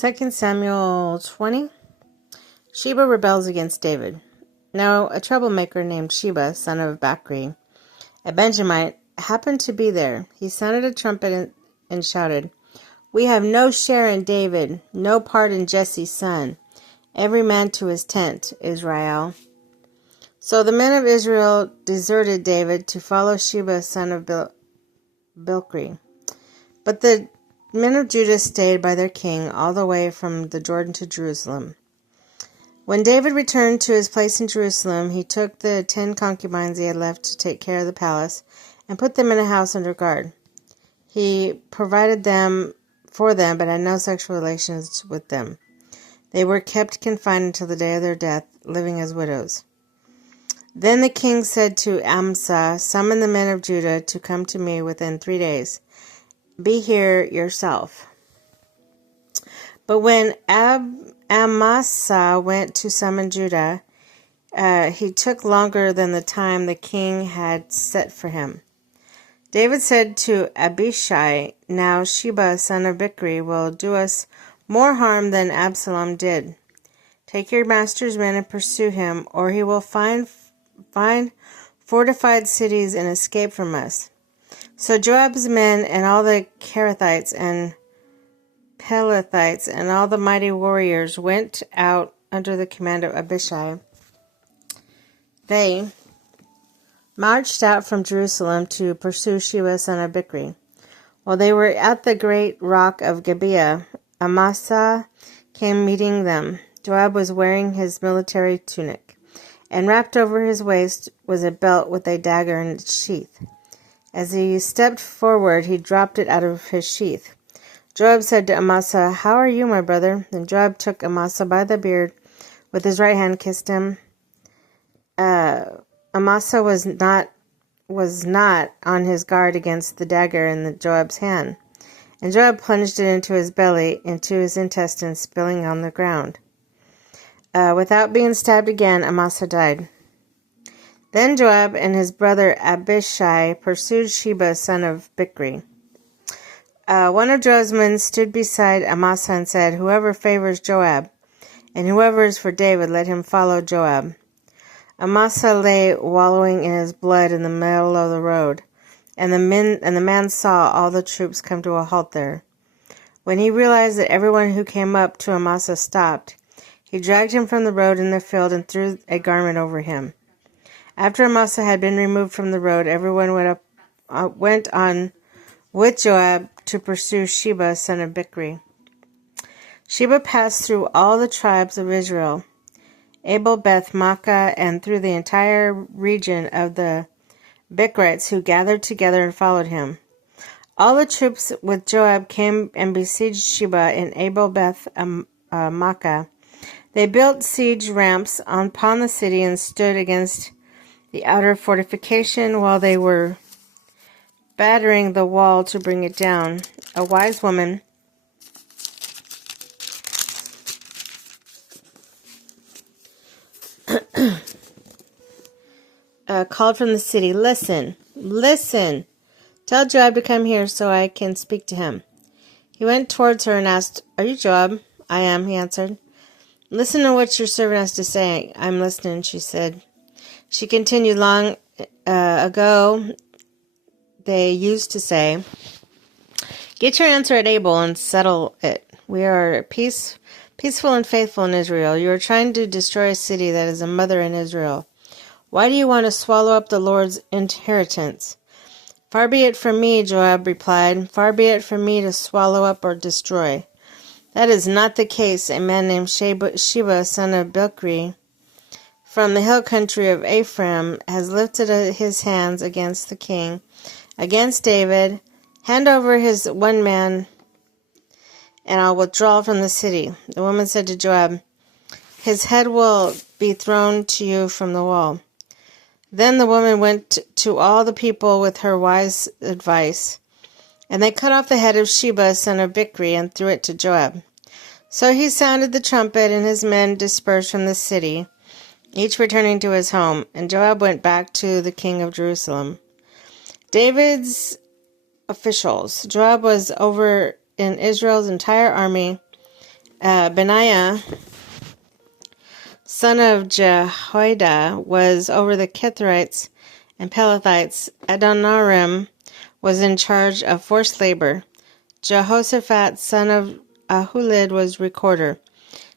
2 Samuel 20. Sheba rebels against David. Now a troublemaker named Sheba, son of Bachri, a Benjamite, happened to be there. He sounded a trumpet and shouted, "We have no share in David, no part in Jesse's son. Every man to his tent, Israel." So the men of Israel deserted David to follow Sheba, son of Bilkri. But the men of Judah stayed by their king all the way from the Jordan to Jerusalem. When David returned to his place in Jerusalem, he took the 10 concubines he had left to take care of the palace and put them in a house under guard. He provided for them, but had no sexual relations with them. They were kept confined until the day of their death, living as widows. Then the king said to Amasa, "Summon the men of Judah to come to me within 3 days. Be here yourself." But when Amasa went to summon Judah, he took longer than the time the king had set for him. David said to Abishai, "Now Sheba, son of Bichri, will do us more harm than Absalom did. Take your master's men and pursue him, or he will find fortified cities and escape from us." So Joab's men and all the Kerethites and Pelethites and all the mighty warriors went out under the command of Abishai. They marched out from Jerusalem to pursue Sheba, son of Bichri. While they were at the great rock of Gibeah, Amasa came meeting them. Joab was wearing his military tunic, and wrapped over his waist was a belt with a dagger in its sheath. As he stepped forward, he dropped it out of his sheath. Joab said to Amasa, "How are you, my brother?" Then Joab took Amasa by the beard with his right hand, kissed him. Amasa was not on his guard against the dagger in Joab's hand, and Joab plunged it into his belly, into his intestines, spilling on the ground. Without being stabbed again, Amasa died. Then Joab and his brother Abishai pursued Sheba, son of Bichri. One of Joab's men stood beside Amasa and said, "Whoever favors Joab, and whoever is for David, let him follow Joab." Amasa lay wallowing in his blood in the middle of the road, and the man saw all the troops come to a halt there. When he realized that everyone who came up to Amasa stopped, he dragged him from the road in the field and threw a garment over him. After Amasa had been removed from the road, everyone went on with Joab to pursue Sheba, son of Bichri. Sheba passed through all the tribes of Israel, Abel Beth Maacah, and through the entire region of the Bichrites, who gathered together and followed him. All the troops with Joab came and besieged Sheba in Abel Beth Maacah. They built siege ramps upon the city and stood against the outer fortification while they were battering the wall to bring it down. A wise woman called from the city, Listen! Tell Joab to come here so I can speak to him." He went towards her and asked, "Are you Joab?" "I am," he answered. "Listen to what your servant has to say." "I'm listening," she said. She continued, "Long ago they used to say, 'Get your answer at Abel and settle it. We are peaceful and faithful in Israel. You are trying to destroy a city that is a mother in Israel. Why do you want to swallow up the Lord's inheritance?" "Far be it from me," Joab replied. "Far be it from me to swallow up or destroy. That is not the case. A man named Sheba, son of Bichri, from the hill country of Ephraim, has lifted his hands against the king, against David. Hand over his one man, and I'll withdraw from the city." The woman said to Joab, "His head will be thrown to you from the wall." Then the woman went to all the people with her wise advice, and they cut off the head of Sheba, son of Bichri, and threw it to Joab. So he sounded the trumpet, and his men dispersed from the city, each returning to his home, and Joab went back to the king of Jerusalem. David's officials. Joab was over in Israel's entire army Benaiah, son of Jehoiada, was over the Kithrites and Pelethites. Adoniram was in charge of forced labor. Jehoshaphat, son of Ahulid, was recorder.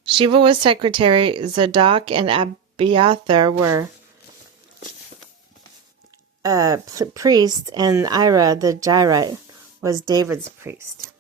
Shiva was secretary. Zadok and Abiathar were priests, and Ira the Jairite was David's priest.